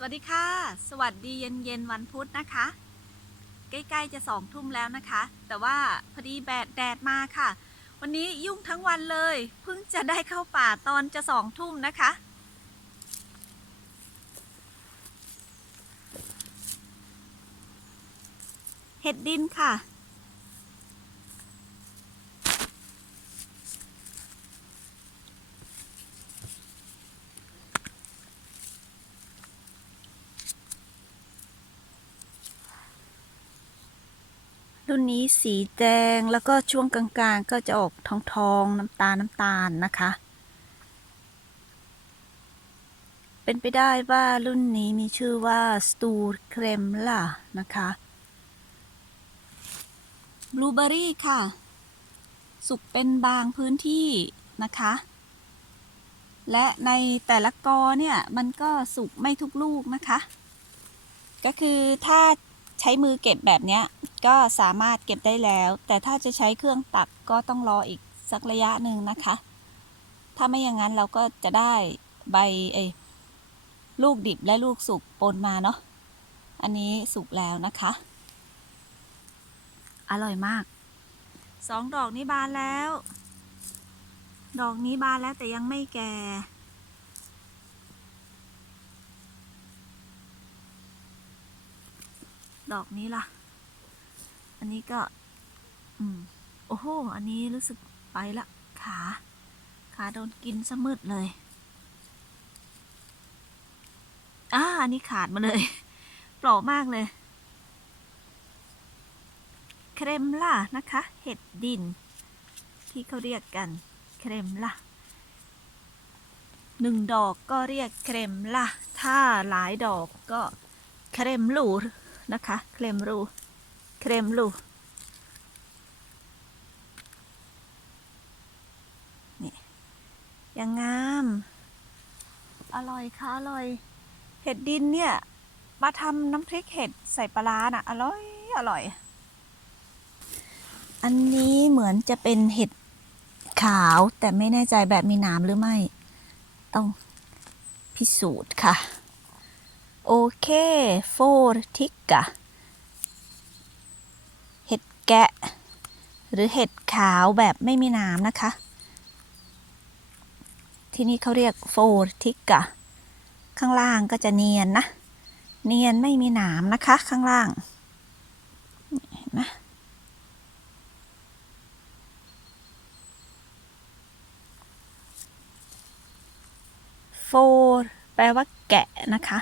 สวัสดีค่ะ สวัสดีเย็นเย็นวันพุธนะคะ ใกล้ๆจะสองทุ่มแล้วนะคะ แต่ว่าพอดีแดดแดดมาค่ะ วันนี้ยุ่งทั้งวันเลย เพิ่งจะได้เข้าป่าตอนจะสองทุ่มนะคะ เห็ดดินค่ะ รุ่นนี้สีแดงแล้วก็ช่วงกลางๆ ก็จะออกทองทองๆน้ำตาลน้ำตาลนะคะ เป็นไปได้ว่ารุ่นนี้มีชื่อว่าสตูเครมล่ะนะคะบลูเบอรี่ค่ะ สุกเป็นบางพื้นที่นะคะ และในแต่ละกอเนี่ย มันก็สุกไม่ทุกลูกนะคะ ก็คือถ้า ใช้มือเก็บแบบเนี้ยก็สามารถเก็บได้แล้ว แต่ถ้าจะใช้เครื่องตักก็ต้องรออีกสักระยะหนึ่งนะคะ ถ้าไม่อย่างนั้นเราก็จะได้ใบเอยลูกดิบและลูกสุกปนมาเนาะอันนี้สุกแล้วนะคะ อร่อยมากสองดอกนี้บานแล้ว ดอกนี้บานแล้วแต่ยังไม่แก่ ดอกนี้ล่ะ อันนี้ก็ อืม โอ้โห อันนี้รู้สึกไปละ ขา ขาโดนกินซะมืดเลย อ่า อันนี้ขาดมาเลย เปรามากเลย เครมล่ะนะคะ เห็ดดิน ที่เขาเรียกกัน เครมล่ะหนึ่งดอกก็เรียกเครมล่ะ ถ้าหลายดอกก็เครมลู นะคะ เครมรู เครมลูนี่ยังงาม อร่อยค่ะอร่อย เห็ดดินเนี่ย มาทำน้ำพริกเห็ดใส่ปลาร้าน่ะ อร่อย อร่อย อันนี้เหมือนจะเป็นเห็ดขาวแต่ไม่แน่ใจแบบมีหนามหรือไม่ ต้องพิสูจน์ค่ะ โอเคโฟร์ทิกกะเห็ดแกะ หรือเห็ดขาวแบบไม่มีหนามนะคะ ที่นี่เขาเรียกโฟร์ทิกกะข้างล่างก็จะเนียนนะ เนียนไม่มีหนามนะคะ ข้างล่างเห็นไหมโฟร์แปลว่าแกะนะคะ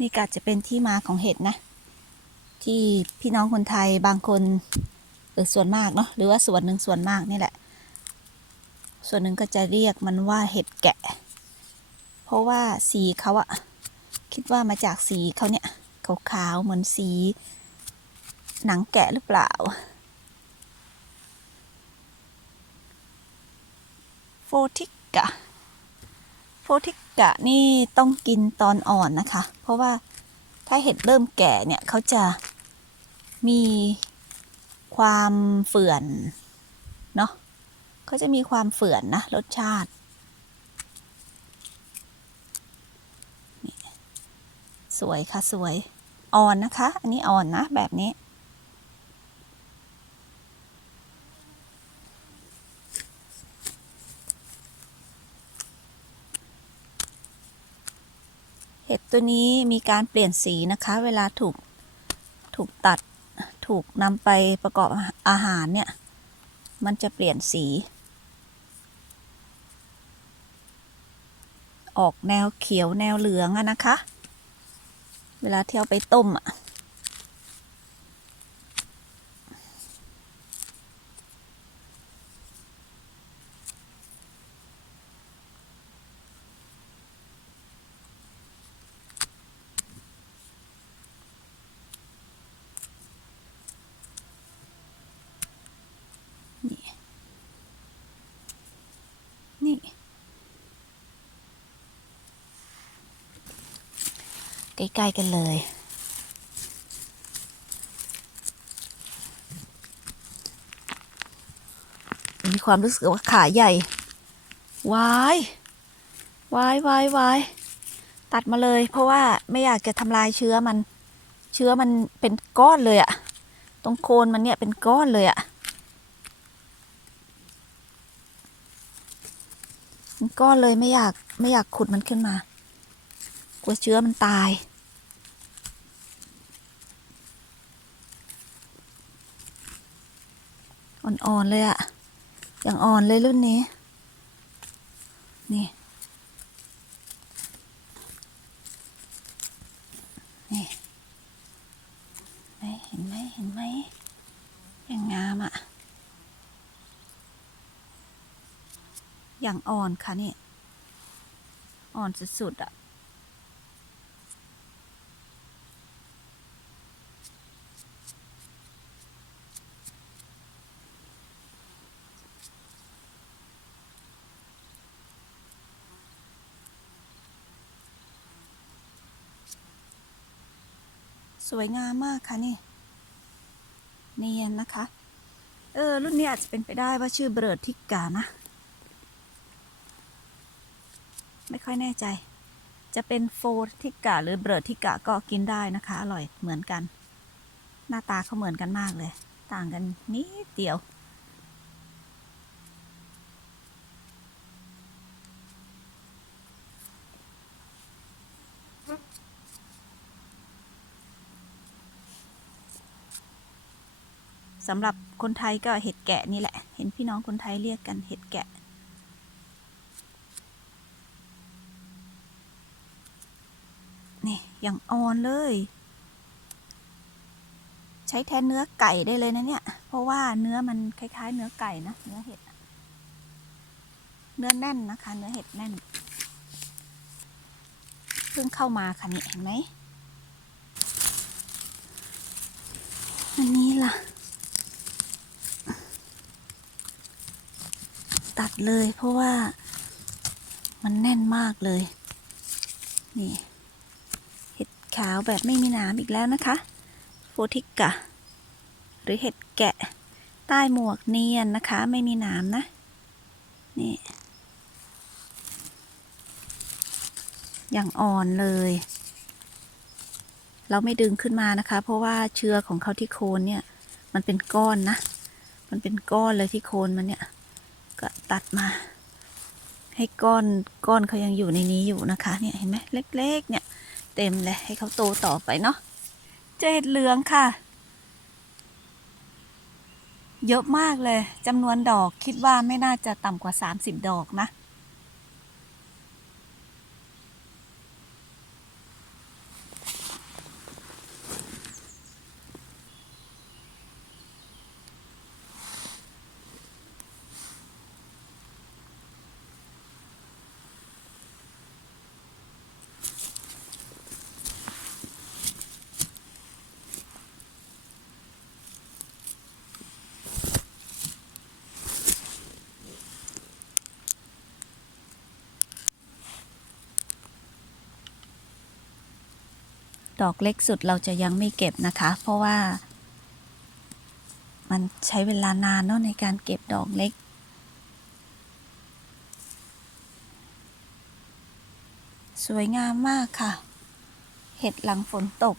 นี่ก็จจะเป็นที่มาของเห็ดนะ ที่พี่น้องคนไทยบางคนเออส่วนมากเนาะหรือว่าส่วนหนึ่งส่วนมากนี่แหละ ส่วนหนึ่งก็จะเรียกมันว่าเห็ดแกะ เพราะว่าสีเขาอะคิดว่ามาจากสีเขาเนี่ยขาวๆเหมือนสี หนังแกะหรือเปล่าโฟติกะโฟติ กะนี่ต้องกินตอนอ่อนนะคะ เพราะว่าถ้าเห็ดเริ่มแก่เนี่ยเขาจะมีความเฝื่อนเนาะเขาจะมีความเฝื่อนนะรสชาติ สวยค่ะสวย อ่อนนะคะ อันนี้อ่อนนะแบบนี้ ตัวนี้มีการเปลี่ยนสีนะคะ เวลาถูกถูกตัดถูกนำไปประกอบอาหารเนี่ย มันจะเปลี่ยนสี ออกแนวเขียวแนวเหลืองอะนะคะ เวลาเที่เอาไปต้มอะนี่ ใกล้ ๆ กันเลย มีความรู้สึกว่าขาใหญ่วายวายวายวายตัดมาเลย เพราะว่าไม่อยากจะทำลายเชื้อมัน เชื้อมันเป็นก้อนเลยอะตรงโคนมันเนี่ยเป็นก้อนเลยอะก้อนเลยไม่อยากไม่อยากขุดมันขึ้นมากลัวเชื้อมันตาย อ่อนๆเลยอะอย่างอ่อนเลยรุ่นนี้ นี่ นี่เห็นไหมเห็นไหมอย่างงามอะอย่างอ่อนค่ะนี่ อ่อนสุดๆอะ สวยงามมากค่ะนี่ เนียนนะคะ เออ รุ่นนี้อาจจะเป็นไปได้ว่าชื่อเบิร์ดทิกานะ ไม่ค่อยแน่ใจ จะเป็นโฟทิกาหรือเบิร์ดทิกาก็กินได้นะคะ อร่อยเหมือนกัน หน้าตาเขาเหมือนกันมากเลย ต่างกันนิดเดียว สำหรับคนไทยก็เห็ดแกะนี่แหละ เห็นพี่น้องคนไทยเรียกกันเห็ดแกะ นี่อย่างอ่อนเลย ใช้แทนเนื้อไก่ได้เลยนะเนี่ย เพราะว่าเนื้อมันคล้ายๆ เนื้อไก่นะ เนื้อเห็ด เนื้อแน่นนะคะ เนื้อเห็ดแน่น เพิ่งเข้ามาค่ะนี่เห็นไหม อันนี้ล่ะ ตัดเลย เพราะว่ามันแน่นมากเลย นี่ เห็ดขาวแบบไม่มีหนามอีกแล้วนะคะ โฟติกะ หรือเห็ดแกะ ใต้หมวกเนียนนะคะ ไม่มีหนามนะ นี่ อย่างอ่อนเลย เราไม่ดึงขึ้นมานะคะ เพราะว่าเชื้อของเขาที่โคนเนี่ย มันเป็นก้อนนะ มันเป็นก้อนเลยที่โคนมันเนี่ย ก็ตัดมา ให้ก้อนก้อนเขายังอยู่ในนี้อยู่นะคะ เนี่ยเห็นไหมเล็กๆ เนี่ย เต็มเลยให้เขาโตต่อไปเนาะเจดเหลืองค่ะ เยอะมากเลยจำนวนดอกคิดว่าไม่น่าจะต่ำกว่า 30 ดอกนะ ดอกเล็กสุดเราจะยังไม่เก็บนะคะ เพราะว่า มันใช้เวลานานเนาะในการเก็บดอกเล็ก สวยงามมากค่ะ เห็ดหลังฝนตก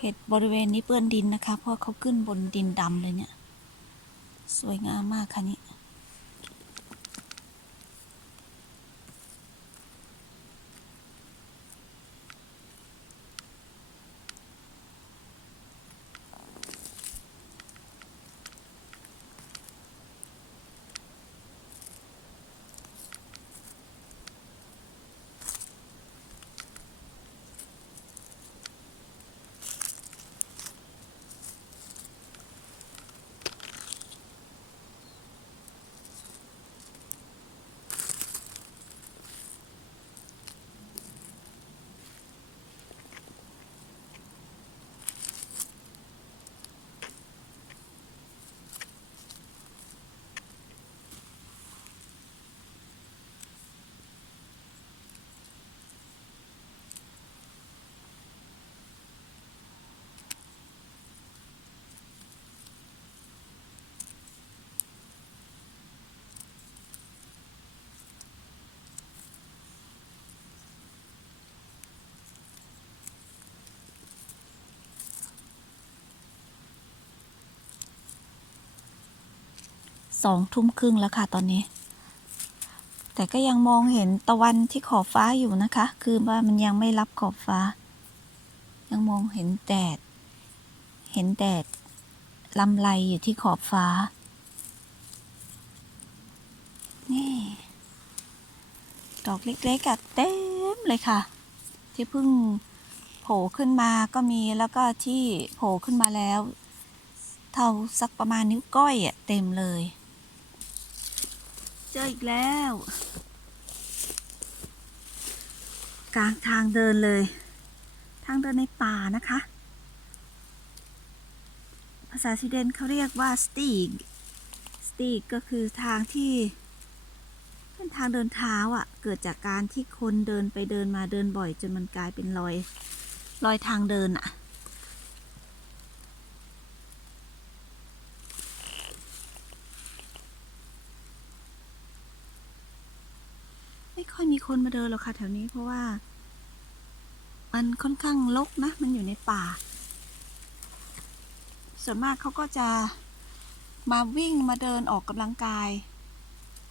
เห็ดบริเวณนี้เปื้อนดินนะคะ เพราะเขาขึ้นบนดินดำเลยเนี่ย สวยงามมากค่ะนี่ สองทุ่มครึ่งแล้วค่ะตอนนี้ แต่ก็ยังมองเห็นตะวันที่ขอบฟ้าอยู่นะคะ คือว่ามันยังไม่รับขอบฟ้า ยังมองเห็นแดด เห็นแดดลำไรอยู่ที่ขอบฟ้า นี่ ดอกเล็กๆอะเต็มเลยค่ะ ที่เพิ่งโผล่ขึ้นมาก็มีแล้วก็ที่โผล่ขึ้นมาแล้ว เท่าสักประมาณนิ้วก้อยอะเต็มเลย เจออีกแล้ว กลางทางเดินเลย ทางเดินในป่านะคะ ภาษาสวีเดนเขาเรียกว่าสตีกสตีกก็คือทางที่เป็นทางเดินเท้าอะ่ะ เกิดจากการที่คนเดินไปเดินมาเดินบ่อย จนมันกลายเป็นรอย รอยทางเดินอะ่ะ ค่อยมีคนมาเดินหรอกค่ะแถวนี้เพราะว่า มันค่อนข้างรกนะ มันอยู่ในป่า ส่วนมากเขาก็จะมาวิ่งมาเดินออกกำลังกาย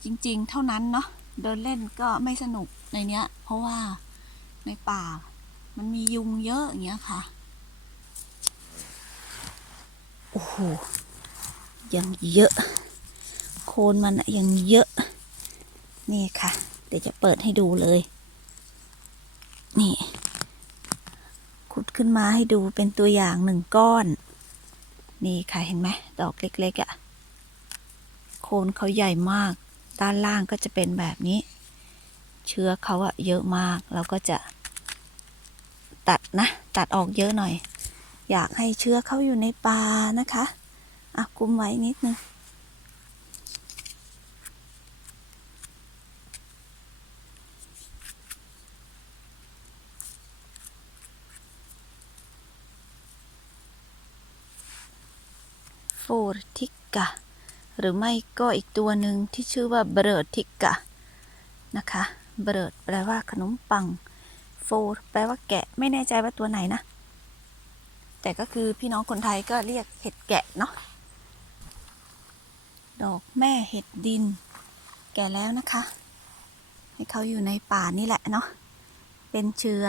จริง ๆ เท่านั้นเนาะเดินเล่นก็ไม่สนุกในเนี้ย เพราะว่าในป่า มันมียุงเยอะอย่างเงี้ยค่ะ โอ้โห ยังเยอะ โคนมันยังเยอะ นี่ค่ะ เดี๋ยวจะเปิดให้ดูเลย นี่ ขุดขึ้นมาให้ดูเป็นตัวอย่างหนึ่งก้อน นี่ค่ะเห็นไหมดอกเล็กๆอะ่ะ โคนเขาใหญ่มาก ด้านล่างก็จะเป็นแบบนี้ เชื้อเขาอะเยอะมากเราก็จะตัดนะ ตัดออกเยอะหน่อย อยากให้เชื้อเขาอยู่ในปานะคะอะกุมไว้นิดนึง โฟร์ทิ กะ หรือไม่ก็อีกตัวหนึ่งที่ชื่อว่าเบรดทิกกะนะคะเบรดแปลว่าขนมปังโฟร์แปลว่าแกะไม่แน่ใจว่าตัวไหนนะ แต่ก็คือพี่น้องคนไทยก็เรียกเห็ดแกะเนาะดอกแม่เห็ดดิน แก่แล้วนะคะ ให้เขาอยู่ในป่านี่แหละเนาะเป็นเชื้อ